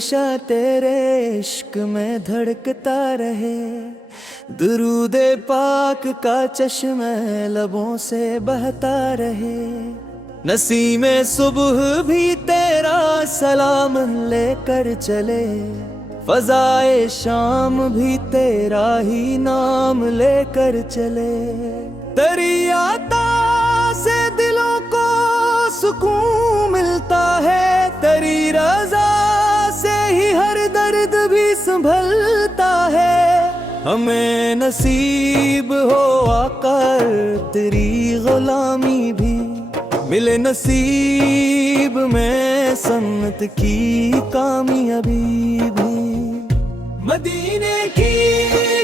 ہمیشہ تیرے عشق میں دھڑکتا رہے، درود پاک کا چشمہ لبوں سے بہتا رہے، نسیم صبح بھی تیرا سلام لے کر چلے، فضائے شام بھی تیرا ہی نام لے کر چلے، تیری عطا سے دلوں کو سکون ملتا ہے، تیری رضا سے ہی ہر درد بھی سنبھلتا ہے، ہمیں نصیب ہو آقا تیری غلامی بھی، ملے نصیب میں سنت کی کامیابی بھی، مدینے کی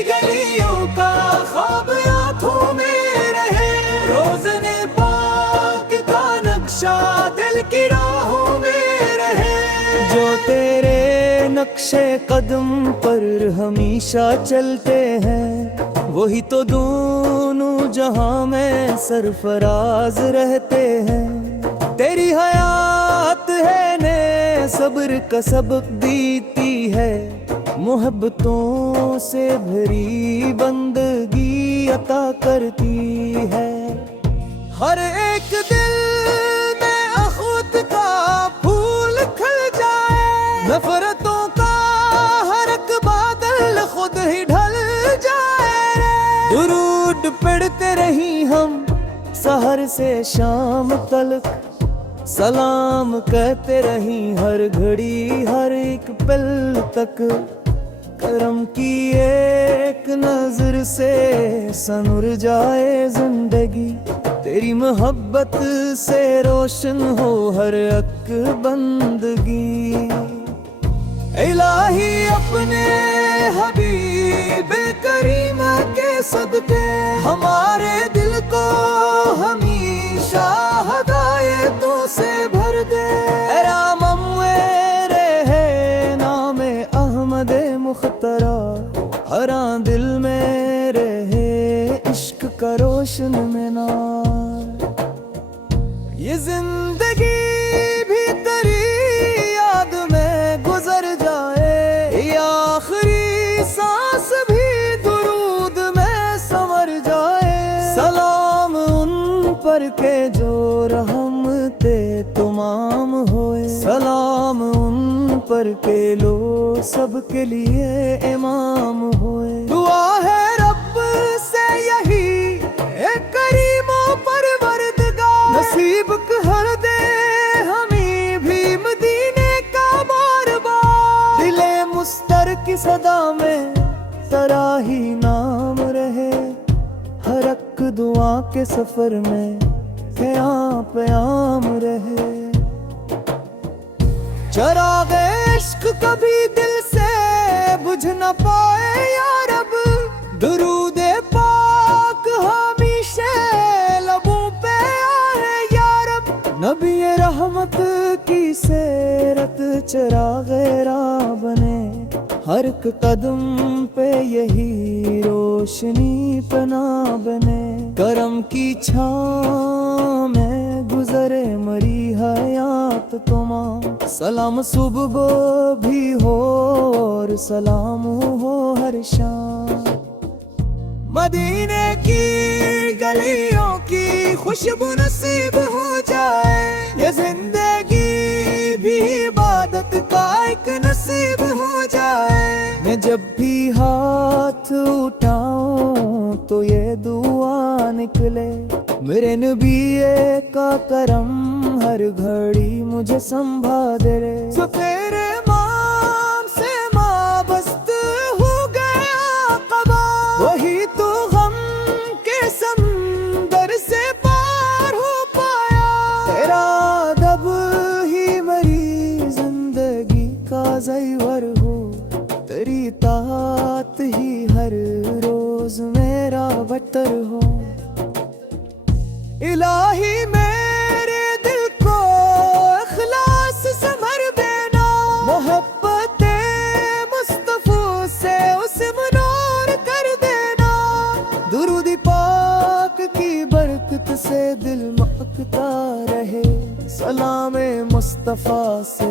گلیوں کا خواب آنکھوں میں رہے، روزن پاک کا نقشہ دل کی راہوں میں رہے، جو تیرے نقش قدم پر ہمیشہ چلتے ہیں، وہی تو دونوں جہاں میں سرفراز رہتے ہیں، تیری حیات ہے نے صبر کا سبق دیتی ہے، محبتوں سے بھری بندگی عطا کرتی ہے، ہر ایک دل میں خود کا پھول کھل جائے، نفرتوں کا ہر ایک بادل خود ہی ڈھل جائے، درود پڑھتے رہی ہم سحر سے شام تلک، سلام کہتے رہیں ہر گھڑی ہر ایک پل تک، کرم کی ایک نظر سے سنور جائے زندگی، تیری محبت سے روشن ہو ہر ایک بندگی، الہی اپنے حبیب کریم کے صدقے ہمارے دل کو ہمیشہ ہدایتوں سے بھر دے، رام میرے ہے نام احمد مخترا، ہر دل میں رہے عشق کا روشن مینار، یہ زندگی بھی تیری یاد میں گزر جائے، یہ آخری سانس بھی درود میں سنور جائے، سلام ان پر کے جو رحمتے تمام ہوئے، سلام ان پر کے لو سب کے لیے امام ہوئے، دعا ہے رب سے یہی اے کریم و پروردگار، نصیب کر دے ہمیں بھی مدینے کا بار بار، دل مستر کی صدا میں تیرا ہی نام رہے، ہر ایک دعا کے سفر میں قیام پیام رہے، چراغ عشق کبھی دل سے بجھ نہ پائے یا رب، درود پاک ہمیشہ لبوں پہ آئے یا رب، نبی رحمت کی سیرت چراغ راہ بنے، ہر ایک قدم پہ یہی روشنی پناہ بنے، کرم کی چھاؤں میں گزرے مری حیات تمام، سلام صبح بھی ہو اور سلام ہو ہر شام، مدینے کی گلیوں کی خوشبو نصیب ہو جائے، یہ زندگی بھی عبادت کا ایک نصیب ہو جائے، میں جب بھی ہاتھ اٹھاؤں تو یہ دعا نکلے، میرے نبی کا کرم ہر گھڑی مجھے سنبھال دے، سو تیرے مام سے مابست ہو گیا قبا، وہی تو غم کے سمندر سے پار ہو پایا، تیرا ادب ہی میری زندگی کا زیور ہو، تیری اطاعت ہی ہر روز میرا بہتر ہو، الہی میرے دل کو اخلاص سے بھر دینا، محبت مصطفیٰ سے اس منور کر دینا، درود پاک کی برکت سے دل مہکتا رہے، سلام مصطفیٰ سے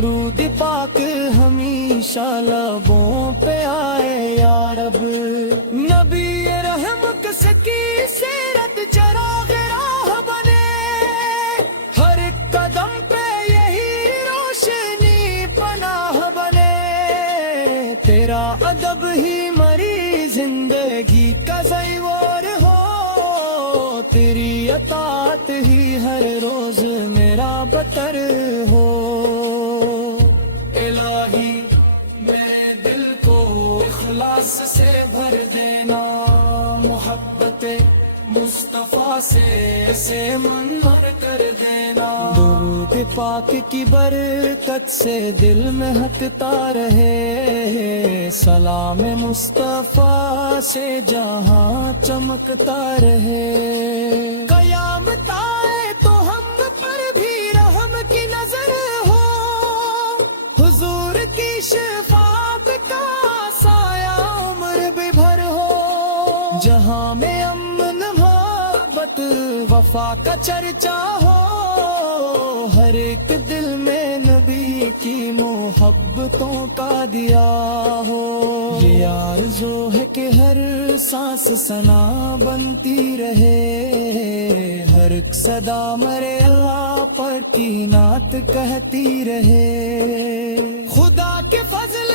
درود پاک ہمیشہ لبوں پہ آئے یا رب، نبی رحم کی سیرت چراغ راہ بنے، ہر قدم پہ یہی روشنی پناہ بنے، تیرا ادب ہی مری زندگی کا زیور ہو، تیری اطاعت ہی ہر روز میرا بتر ہو، الہی میرے دل کو اخلاص سے بھر دینا، محبت مصطفیٰ سے منور کر دینا، درود پاک کی برکت سے دل میں ہٹتا رہے، سلام مصطفیٰ سے جہاں چمکتا رہے، قیامت آئے تو ہم پر بھی رحم کی نظر ہو، حضور کی شفاعت کا سایہ عمر بھی بھر ہو، جہاں میں امن محبت وفا کا چرچا ہو، ہر ایک دل میں نبی کی محبتوں کا دیا ہو، یہ آرزو ہے کہ ہر سانس ثنا بنتی رہے، ہر ایک صدا مرے اللہ پر کی نعت کہتی رہے، خدا کے فضل